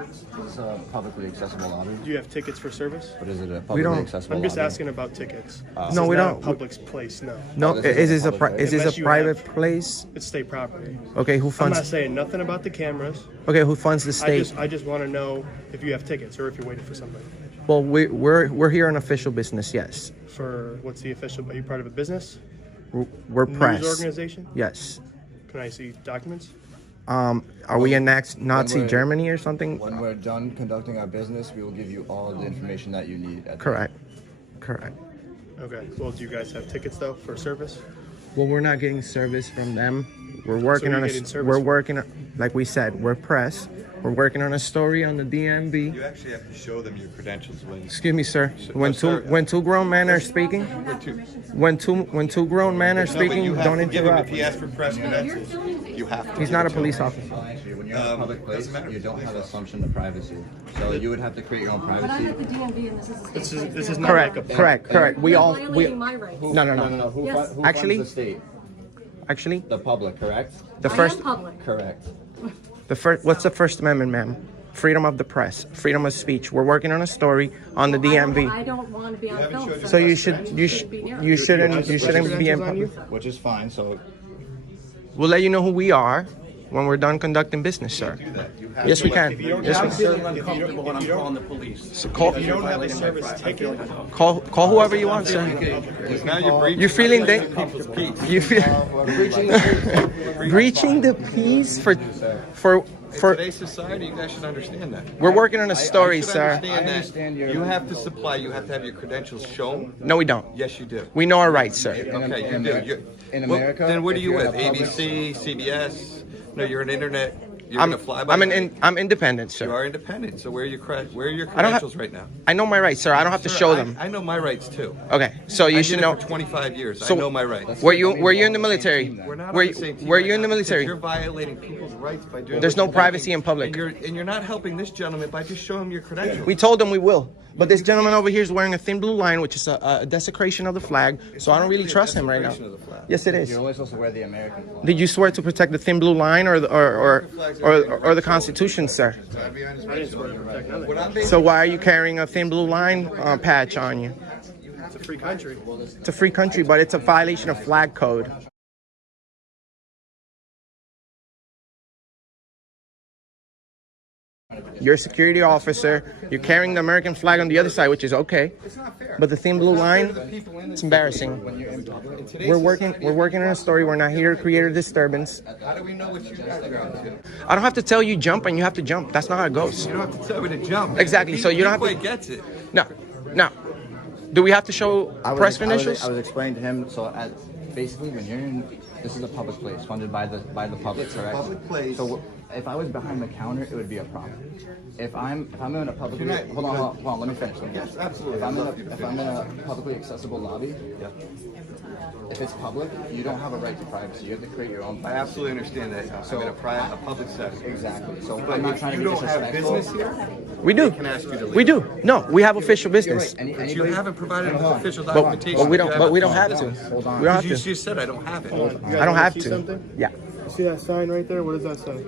records? It's a publicly accessible lobby. Do you have tickets for service? But is it a publicly accessible I'm just lobby? asking about tickets. No, we don't. A public place, no. No, this is is this a is this Unless a you private have- place? It's state property. Okay, who I'm funds? not saying nothing about the cameras. Okay, who funds the state? I just want to know if you have tickets or if you're waiting for somebody. Well, we're here on official business. Yes, For what's the official? Are you part of a business? we're press. News organization? Yes. Can I see documents? Are we in Nazi we're- Germany or something? When we're done conducting our business, we will give you all the information that you need. Correct. Correct. Okay. Well, do you guys have tickets though for service? Well, we're not getting service from them. We're working you're on getting service we're from- working, like we said, we're press. We're working on a story on the DMV. You actually have to show them your credentials when. Excuse me, sir. sir. When two grown men are speaking, when two grown men are No, but speaking, you have don't to give him, if interrupt. he asks for press credentials, you have to. He's give not it a to police him. officer. Actually, when you're in a public place, doesn't matter. you don't have assumption of privacy. So you would have to create your own But I'm privacy. at the DMV and this is a state place. This is You're not like Correct. a Correct. We You're all violating my rights. no. Who, Yes. who Actually- funds the state? Actually, The public, correct? the I first am public. Correct. what's the First Amendment, ma'am? Freedom of the press, freedom of speech. We're working on a story on the I DMV. don't want to be on film. So you shouldn't be in public. Which is fine. So We'll let you know who we are when we're done conducting business, sir. Yes, we can. Yes, we can. Uncomfortable when I'm calling the police. So call If you don't have a service ticket, call whoever you want, sir. Because now you're breaching. You're feeling people's peace. you feel breaching the peace for In today's society, you guys should understand that. we're working on a story, You should sir. understand that you have to supply, you have to have your credentials shown. No, we don't. Yes, you do. We know our rights, sir. Okay, you do. in Well, America, then what are if you you're with? in a public- ABC, CBS? No, you're an internet. You're gonna fly by. I'm independent, You sir. are independent. So where are your I don't have- credentials right now? I know my rights, sir. I don't have to Sir, show them. I know my rights too. Okay, so you I should did know. it for 25 years. So- I know my rights. Were you in the military? We're not Were on the same team were right you in the now because military? You're violating people's rights by doing. There's what no you're privacy doing. in public. And you're not helping this gentleman by just showing him your credentials. We told them we will. But this gentleman over here is wearing a thin blue line, which is a desecration of the flag. So I don't really trust him right now. Desecration of the flag. Yes, it is. You're only supposed to wear the American flag. Did you swear to protect the thin blue line or the Constitution, sir? So why are you carrying a thin blue line patch on you? it's a free country. It's a free country, but it's a violation of flag code. You're a security officer. You're carrying the American flag on the other side, which is okay. But the thin blue line, it's embarrassing. We're working on a story. We're not here to create a disturbance. How do we know what you guys are up to? I don't have to tell you jump and you have to jump. That's not how it goes. You don't have to tell me to jump. Exactly, so you don't have to- He quite gets it. No. Do we have to show press I credentials? was explaining to him. So basically, when you're in, this is a public place funded by the public, It's a correct? public place. So if I was behind the counter, it would be a problem. If I'm in a publicly hold on, let me finish. Yes, absolutely. If I'm I'd love you to in a publicly accessible lobby, if it's public, you don't have a right to privacy. You have to create your own I privacy. absolutely understand that. I'm in a public setting. Exactly. So But I'm not if trying to you be don't have disrespectful. business here, We do. can ask you to leave. We do. No, we have official business. Any- but you anybody- haven't provided Hold on. official But, documentation. but we that don't. you But we don't have have to. Hold on. We don't have You to. just said I don't have it. I don't have See to. something? Yeah. You see that sign right there? What does that say?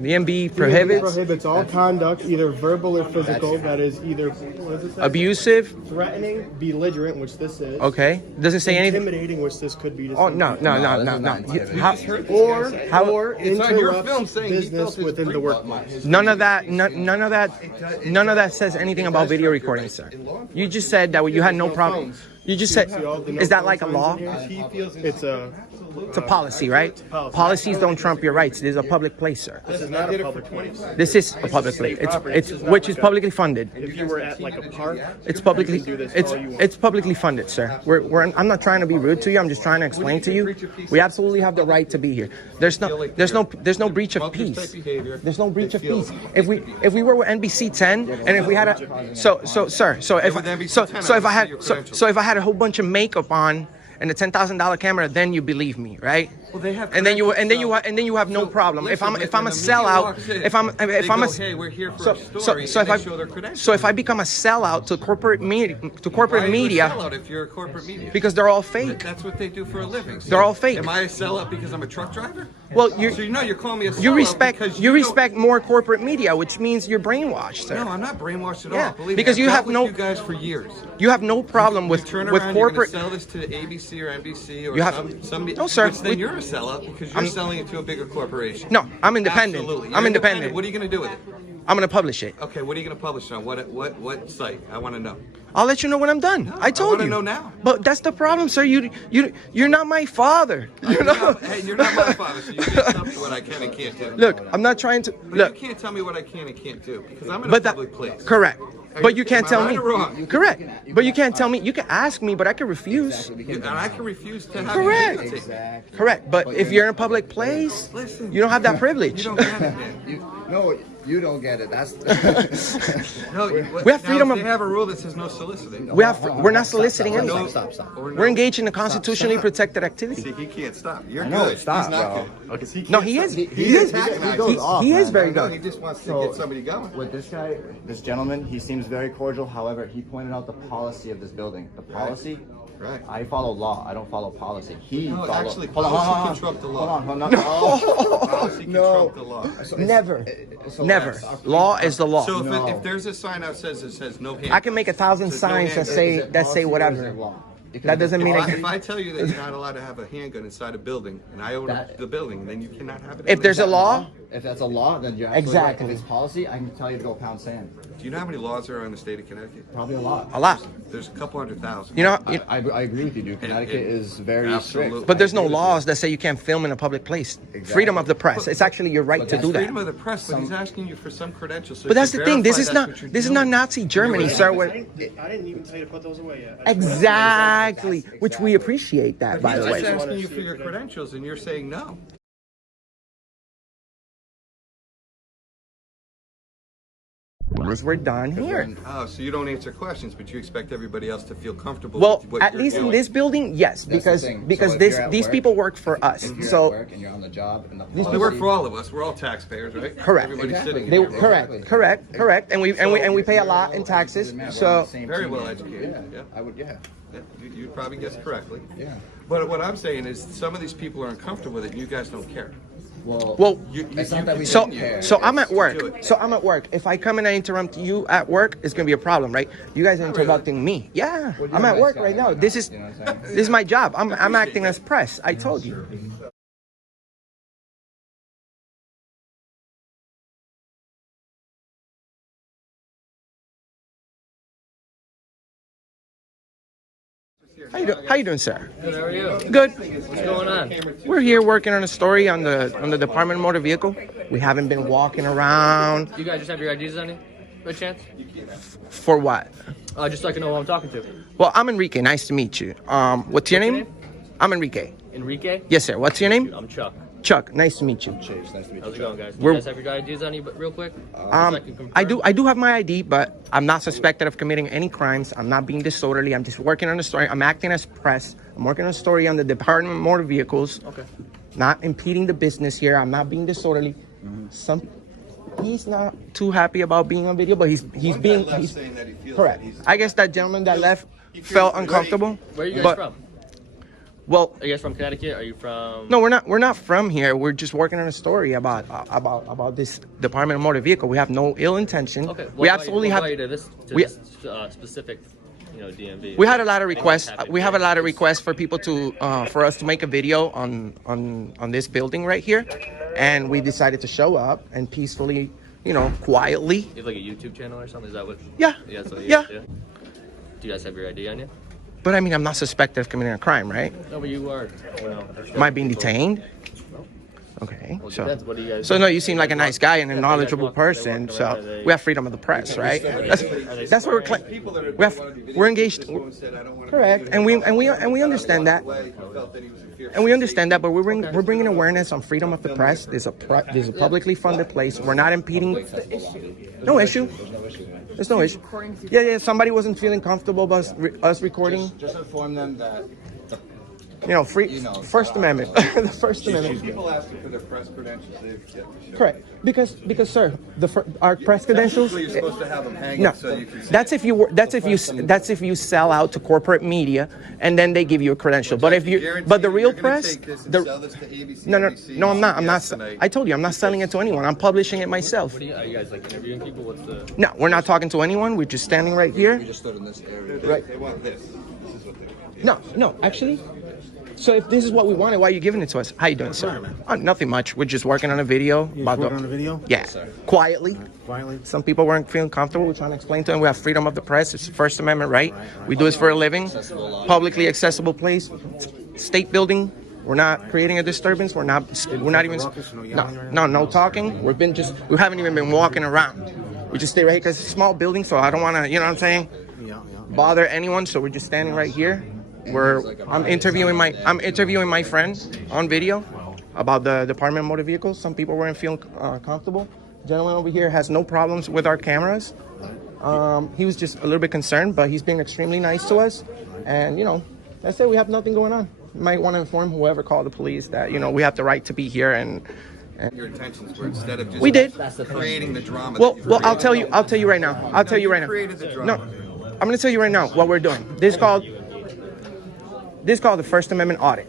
The MB prohibits Prohibits all conduct, either verbal or physical, that is either, what does it say? abusive. Threatening, belligerent, which this is. Okay. Does it say anything? Intimidating, which this could be. to Oh some no, people. no, No, no, this no, is no. not intimidating. How, Or It's on your interrupts film saying he business felt his within the freedom. workplace. none of that says anything about video recording, sir. You just said that you had no problem. You just said, See all the no is that like a phone law? signs in here? It's a. It's a policy, right? policy. Policies don't trump your rights. This is a public place, sir. This is not a public place. This is a public place. It's which is publicly funded. If you were at like a park, It's publicly you can do this it's all you want. it's publicly funded, sir. I'm not trying to be rude to you. I'm just trying to explain to you. We absolutely have the right to be here. There's no breach of peace. There's no breach of peace. If we were with NBC 10 and if we had a so if I had a whole bunch of makeup on and a $10,000 camera, then you believe me, right? Well, they have and then you have no So, problem. listen, if I'm a when the media sellout, walks in, if I'm a hey, we're here for a story, so and if they show their I credentials. so if I become a sellout to corporate media Why are you a sellout if you're a corporate media? because they're all fake. That's what they do for a living. So They're all fake. Am I a sellout because I'm a truck driver? Well, So you know you're calling me a you sellout respect because you don't- respect more corporate media, which means you're brainwashed, sir. No, I'm not brainwashed at Yeah, all. Believe because me, you I've have dealt no- with you guys for years. You have no problem with Turn with around, corporate. you're going to sell this to ABC or NBC or You have- some No, sir, which then we- you're a sellout because you're selling it to a bigger corporation. No, I'm independent. Absolutely. I'm You're independent. What are you going to do with it? I'm gonna publish it. Okay, what are you going to publish on? What site? I want to know. I'll let you know when I'm done. No, I told I wanna you. know now. But that's the problem, sir. You're not my father. You know. Hey, you're not my father, so you can't tell me what I can and can't do. Look, I'm not trying to But look. you can't tell me what I can and can't do because I'm in a But that public place. correct. But you can't Am I tell right me. or wrong? Correct. But you can't tell me. You can ask me, but I can refuse. And I can refuse to have Correct. you videotape. Correct. But if you're in a public place, Listen, you don't have that you privilege. don't get it, man. No, you don't get it. That's No, We have freedom of- They have a rule that says no soliciting. We're not soliciting stop, anything. stop. Or no- We're engaged in a constitutionally protected activity. See, he can't stop. You're No, good. stop, He's not bro. good. Because he No, can't he is. stop. He is. he goes off, He is man. very I know, he good. just wants to get somebody going. With this guy, this gentleman, he seems very cordial. However, he pointed out the policy of this building. The policy. Right. I follow law. I don't follow policy. He No, follow. actually, hold on, policy hold can on, trump the hold law. on, hold on. Oh. Policy can No. trump the law. Never. So Never. that's- Law is the law. So No. if there's a sign out that says no hand, I can make 1,000 There's no signs that handgun. say Is it that say policy or is whatever. it law? Because That doesn't mean if it. I tell you that you're not allowed to have a handgun inside a building, and I own That- the building, then you cannot have it. If there's a law, If that's a law, then you're absolutely Exactly. right. If it's policy, I can tell you to go pound sand. Do you know how many laws there are in the state of Connecticut? Probably a lot. a lot. There's a couple 100,000. You know, I agree with you, dude. Connecticut is very Absolutely. strict. but there's no I agree with laws that say you can't film in a public place. Exactly. Freedom of the press. It's actually your right But to that's do Freedom that. of the press, but he's asking you for some credentials. So But that's to the thing. This verify is not. that's what you're This is doing. not Nazi Germany, sir. Where, I didn't even tell you to put those away yet. exactly. Which we appreciate that, by He's the just way. asking you for your credentials, and you're saying no. We're done here. Oh, so you don't answer questions, but you expect everybody else to feel comfortable. Well, with what at you're least in doing. this building, yes, the because thing. because So if this you're at these work- people work for us. If you're at So work and you're on the job and the Well, they work for all of us. We're all taxpayers, right? Correct. Everybody's Exactly. sitting they here. correct, and we pay a lot in taxes. So Very well educated. Yeah, Yeah. I would. Yeah. Yeah, you probably guessed correctly. Yeah. But what I'm saying is, some of these people are uncomfortable with it, and you guys don't care. well. It's not that we So, don't care. so I'm at do work. it. So I'm at work. If I come in and interrupt you at work, it's gonna be a problem, right? You guys are Not really. interrupting me. Yeah, Well, you're I'm a at nice work guy, right now. you're This not, is you know what I'm saying? this is my job. I'm acting as press. I told you. How you doing, sir? Good, how are you? Good. What's going on? We're here working on a story on the Department of Motor Vehicle. We haven't been walking around. You guys just have your IDs on you? By chance? For what? Just so I can know who I'm talking to. Well, I'm Enrique. Nice to meet you. What's your name? I'm Enrique. Enrique? Yes, sir. What's your name? I'm Chuck. Chuck. Nice to meet you. Chase, nice to meet How's it you. going, guys? Do We're- you guys have your IDs on you, but real quick? I do have my ID, but I'm not suspected of committing any crimes. I'm not being disorderly. I'm just working on a story. I'm acting as press. I'm working on a story on the Department of Motor Vehicles. Okay. Not impeding the business here. I'm not being disorderly. He's not too happy about being on video, but he's being he's saying that he feels correct. that he's- I guess that gentleman that left felt uncomfortable. Where are you guys but, from? Well, Are you guys from Connecticut? Are you from... no, we're not from here. We're just working on a story about this Department of Motor Vehicle. We have no ill intention. Okay. We absolutely have. to this we- specific, DMV? We had a lot of requests. happened We have a here. lot of requests for people to for us to make a video on this building right here, and we decided to show up and peacefully, quietly. You have like a YouTube channel or something? Is that what... Yeah. Yeah. So Yeah. Do you guys have your ID on you? But I mean, I'm not suspected of committing a crime, right? No, but you are. Am I being detained? Okay. Well, it So, depends. What do you guys so do? no, you seem like a nice guy and a Yeah, knowledgeable they walk around, person. are So they- we have freedom of the press, right? That's what we're claiming. People that are We have, wanna be we're videotaped, engaged. this woman said, "I don't wanna be Correct, and we understand that. Way, he felt that he was in fear. And we understand that, but we're bringing awareness on freedom of the press. There's a publicly funded place. We're not impeding. No issue. There's no issue. Yeah. Somebody wasn't feeling comfortable about us recording. Just inform them that You know, free First Amendment. The First Amendment. People asking for their press credentials, they've yet to show. Correct. Because sir, our press credentials. Usually you're supposed to have them hanging No, so you can see. that's if you sell out to corporate media and then they give you a credential. But if you, but the real press, no, I'm not. I told you I'm not selling it to anyone. I'm publishing it myself. Are you guys like interviewing people? What's the? No, we're not talking to anyone. We're just standing right here. We just stood in this area. Right. They want this. This is what they want. No, actually. So if this is what we wanted, why are you giving it to us? How you doing, sir? Nothing much. We're just working on a video. Working on a video? Yeah, quietly. Quietly. Some people weren't feeling comfortable. We're trying to explain to them we have freedom of the press. It's the First Amendment right. We do this for a living. Publicly accessible place. State building. We're not creating a disturbance. We're not even. No talking. We haven't even been walking around. We just stay right here because it's a small building, so I don't want to, you know what I'm saying? Bother anyone. So we're just standing right here. I'm interviewing my friend on video about the Department of Motor Vehicles. Some people weren't feeling comfortable. Gentleman over here has no problems with our cameras. He was just a little bit concerned, but he's been extremely nice to us. And that's it. We have nothing going on. You might want to inform whoever called the police that we have the right to be here and Your intentions were instead of just we did. creating the drama. Well, I'll tell you right now. Created the No, drama. I'm going to tell you right now what we're doing. This is called the First Amendment audit.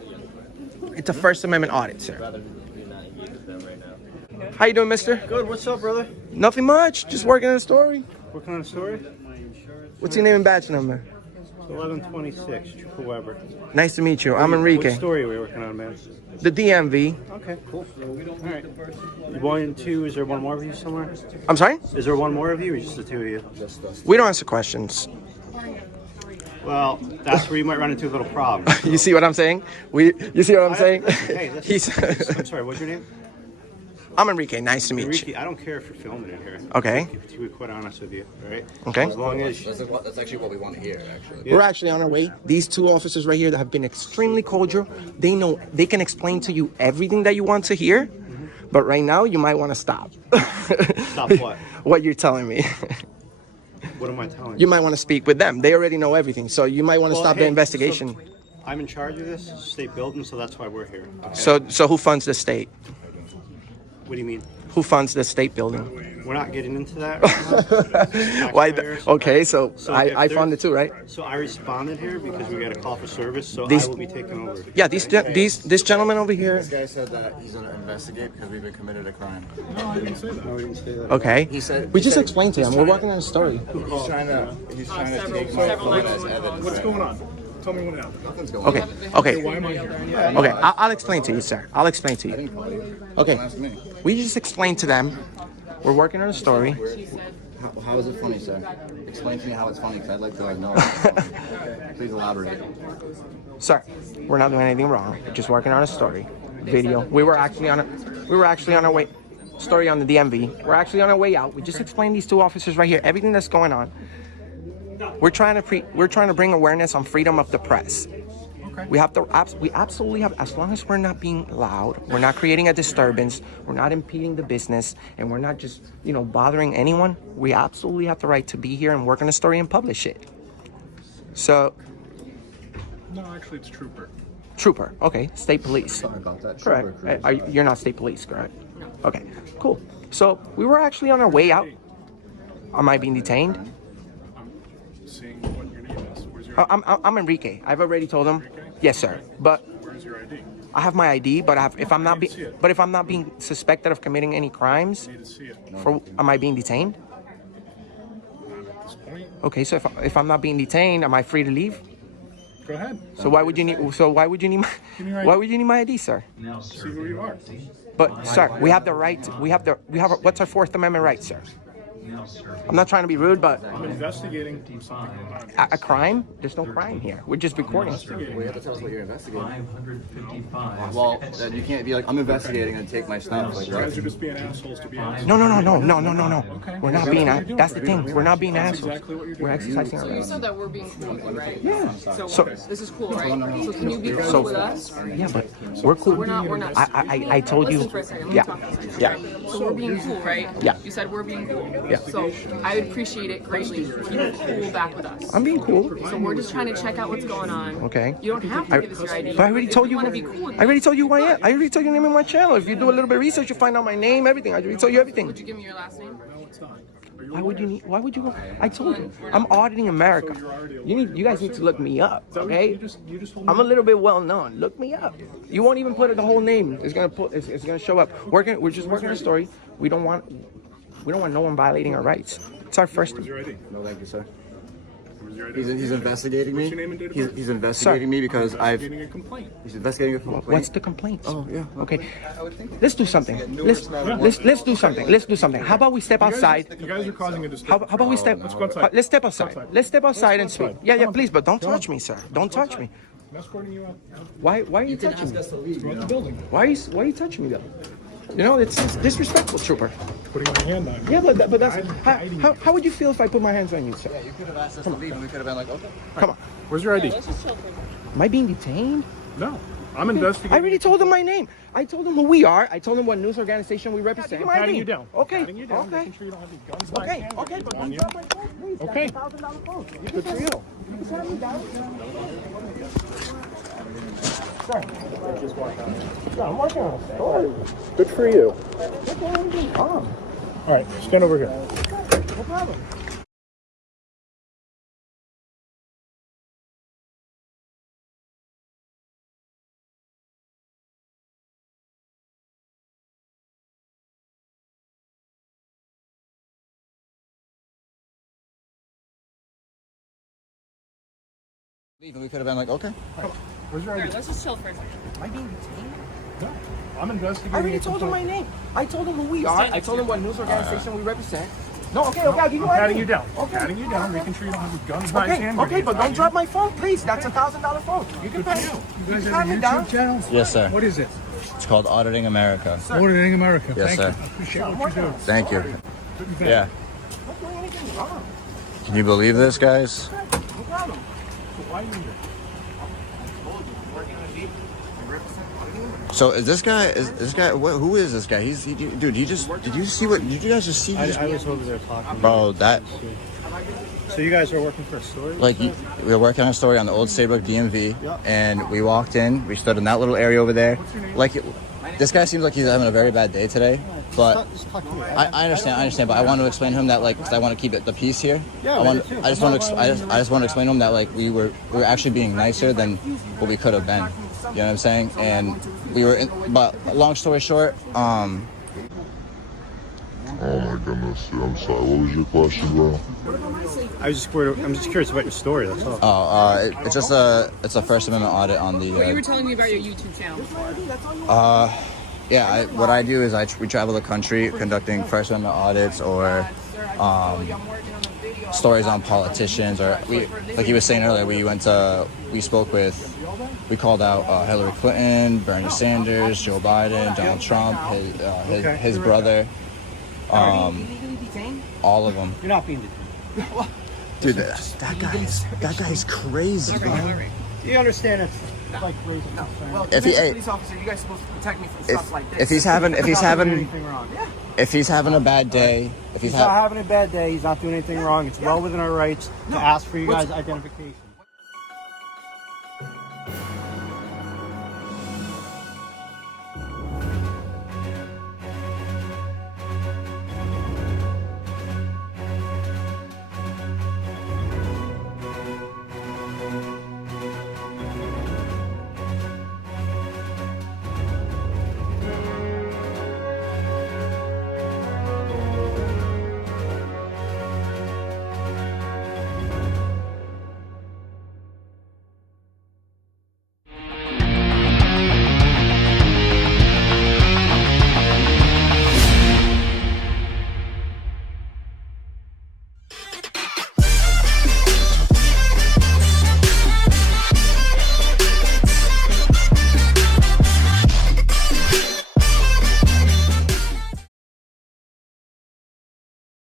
It's a First Amendment audit, sir. Rather be not engaged with them right now. How you doing, mister? Good. What's up, brother? Nothing much. Just working on a story. Working on a story? What's your name and badge number? 1126, Triple Weber. Nice to meet you. I'm Enrique. What story are we working on, man? The DMV. Okay, cool. All right. 1 and 2, is there one more of you somewhere? I'm sorry? Is there one more of you or just the two of you? We don't answer questions. Well, that's where you might run into a little problem. You see what I'm saying? You see what I'm saying? Hey, listen, I'm sorry, what's your name? I'm Enrique. Nice to meet Enrique, you. I don't care if you're filming in here. Okay. To be quite honest with you, all right? Okay. As long as That's actually what we want to hear, actually. We're actually on our way. These two officers right here that have been extremely cordial. They can explain to you everything that you want to hear. But right now, you might want to stop. Stop what? What you're telling me. What am I telling you? You might want to speak with them. They already know everything. So you might want to Well, stop hey, the investigation. so I'm in charge of this state building, so that's why we're here. Okay? So who funds the state? What do you mean? Who funds the state building? We're not getting into that right now. Why? Taxpayers, Okay, right? so if I there's- fund it too, right? So I responded here because we got a call for service, so These- I will be taking over. Yeah, this gentleman over here. This guy said that he's going to investigate because we've been committed a crime. No, we didn't say that. Okay. He said- We he just said- explained to him. We're working on a story. He's trying to take my phone as evidence. What's going on? Tell me what happened. Nothing's going Okay. on. Okay. Why am I here? Okay. I'll explain to you, sir. I'll explain to I you. didn't call you. Okay. Don't ask me. We just explained to them. We're working on a story. How is it funny, sir? Explain to me how it's funny, because I'd like to know. Please elaborate. Sir, we're not doing anything wrong. We're just working on a story. Video. We were actually on our way. Story on the DMV. We're actually on our way out. We just explained these two officers right here everything that's going on. We're trying to bring awareness on freedom of the press. We absolutely have, as long as we're not being loud, we're not creating a disturbance, we're not impeding the business, and we're not just, bothering anyone, we absolutely have the right to be here and work on a story and publish it. So, No, actually, it's Trooper. Trooper, okay, state police. Sorry about that. Correct. You're not state police, correct? No. Okay, cool. So, we were actually on our way out. Am I being detained? I'm seeing what your name is. Where's your ID? I'm Enrique. I've already told him. Yes, sir. But Where's your ID? I have my ID, but if I'm not being suspected of committing any crimes, I need to see it. am I being detained? Not at this point. Okay, so if I'm not being detained, am I free to leave? Go ahead. So why would you need my ID, sir? See who you are. But sir, we have the right. What's our Fourth Amendment right, sir? I'm not trying to be rude, but I'm investigating something going on. a crime? There's no crime here. We're just recording. Well, you have to tell us what you're investigating. Well, then you can't be like, I'm investigating and take my stuff. Like, You guys right? are just being assholes to be honest. No. We're not being. That's the thing. We're not being assholes. exactly what you're doing. We're exercising our You rights. said that we're being cool, right? Yeah. So, So- this is cool, right? So can you be cool with us? Yeah, but we're cool. We're not. I told Listen you. for a second. Let me Yeah. talk. Yeah. So we're being cool, right? Yeah. You said we're being cool. Yeah. So I would appreciate it greatly if you were cool back with us. I'm being cool. So we're just trying to check out what's going on. Okay. You don't have to give us your ID. But I already told If you. want to be cool with I already told you who I am. I already told you the name of my channel. If you do a little bit of research, you find out my name, everything. I already told you everything. Would you give me your last name? Why would you need? Why would you go? I told you. I'm auditing America. You guys need to look me up, okay? I'm a little bit well known. Look me up. You won't even put the whole name. It's gonna show up. We're just working a story. We don't want no one violating our rights. It's our first. Where's your ID? No, thank you, sir. Where's your ID? He's investigating me. What's your name and date of birth? He's investigating me because I've. Getting a complaint. He's investigating a complaint. What's the complaint? Oh yeah. Okay. Let's do something. Let's do something. Let's do something. How about we step outside? You guys are causing a disturbance. How about we step? Let's go outside. Let's step outside. Let's step outside and speak. outside. Yeah, Come on. please, but don't Come on. touch me, sir. Don't touch me. I'm escorting you out. Why are you touching me? Go out the building. Why are you touching me though? You know, it's disrespectful, trooper. Putting my hand on you. Yeah, but that's how would you feel if I put my hands on you, sir? Yeah, you could have asked us to leave, and we could have been like, okay. Come on. Where's your ID? Am I being detained? No. I'm investigating. I already told him my name. I told him who we are. I told him what news organization we represent. I'm My patting ID. you down. Okay. Patting you down. Okay. Making sure you don't have any guns. Okay. Okay. But on don't you. drop my phone, please. Okay. That's a $1,000 phone. You Good can for you. shut me down. Sir. Sir, I'm working on a story. Good for you. What's wrong? All right. Stand over here. No problem. Leave, and we could have been like, okay. Where's your ID? Let's just chill for a second. Am I being detained? No. I'm investigating. I already a told him my complaint. name. I told him who we are. I told him what news organization we represent. No, okay, I'll give you I'm my patting ID. you down. Okay. Patting you down, making sure you don't have any guns, knives, Okay, hand okay, grenades but on don't you. drop my phone, please. That's a $1,000 phone. You can pat me. You guys Pat have a me down. YouTube channel? Yes, sir. What is it? It's called Auditing America. Auditing America. Yes, Thank sir. you. I appreciate what you do. Thank you. Yeah. I'm not doing anything wrong. Can you believe this, guys? No problem. Why you here? So is this guy? Who is this guy? Dude. He just. Did you see what? Did you guys just see? I was over there talking. Bro, that. So you guys are working for a story? Like, we were working on a story on the old Saybrook DMV, and we walked in. We stood in that little area over there. Like, this guy seems like he's having a very bad day today. But I understand. But I want to explain to him that, like, because I want to keep the peace here. Yeah, I just want to explain to him that, like, we were actually being nicer than what we could have been. You know what I'm saying? And we were. But long story short, Oh my goodness, I'm sorry. What was your question, bro? I'm just curious about your story. That's all. it's a First Amendment audit on the. You were telling me about your YouTube channel. Yeah, what I do is we travel the country conducting First Amendment audits or stories on politicians, or like he was saying earlier, we called out Hillary Clinton, Bernie Sanders, Joe Biden, Donald Trump, his brother, all of them. You're not being detained. Dude, that guy is crazy, bro. You understand it's like raising no. If he, Police officer, you guys supposed to protect me from stuff like this. if he's having anything wrong. if he's having a bad day, if He's not having a bad day. He's not doing anything wrong. It's well within our rights to ask for you guys' identification.